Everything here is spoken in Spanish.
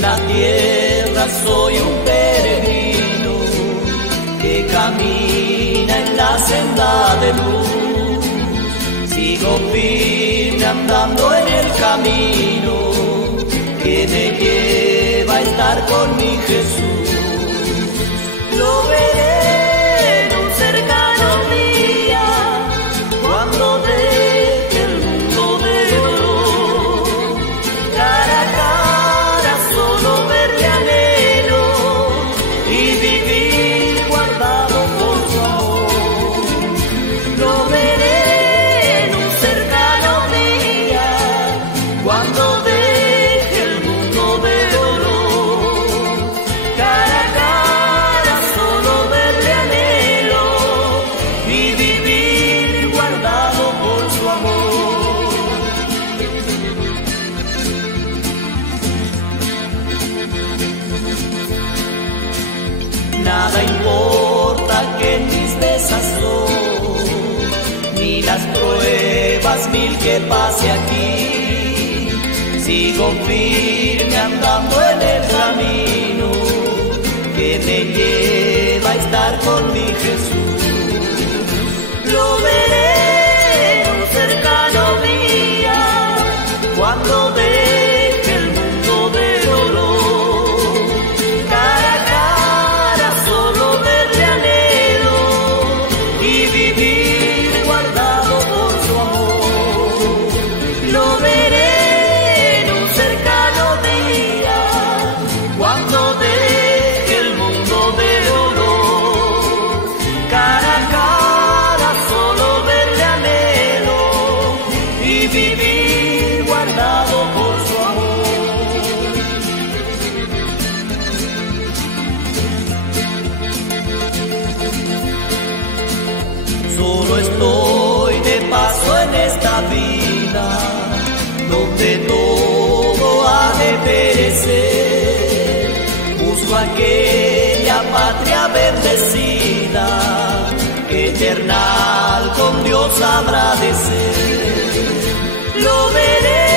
la tierra soy un peregrino que camina en la senda de luz. Sigo firme andando en el camino que me lleva a estar con mi Jesús. Lo veré en un cercano día cuando deje el mundo de dolor. Cara a cara solo verle anhelo y vivir guardado por su amor. Lo veré en un cercano día cuando deje el mundo de dolor. Cara a cara solo verle anhelo y vivir guardado por su amor. Nada importa que en mis desastres, ni las pruebas mil que pase aquí. Sigo firme andando en el camino que me lleva a estar con mi Jesús. Lo veré en un cercano día cuando deje el mundo de dolor. Cara a cara solo verle anhelo y vivir guardado por su amor. Lo veré en un cercano día cuando deje el mundo de dolor. Cara a cara solo verle anhelo y vivir guardado por su amor. Solo estoy de paso en esta vida donde todo ha de perecer. Busco aquella patria bendecida que eternal con Dios habrá de ser. Lo veré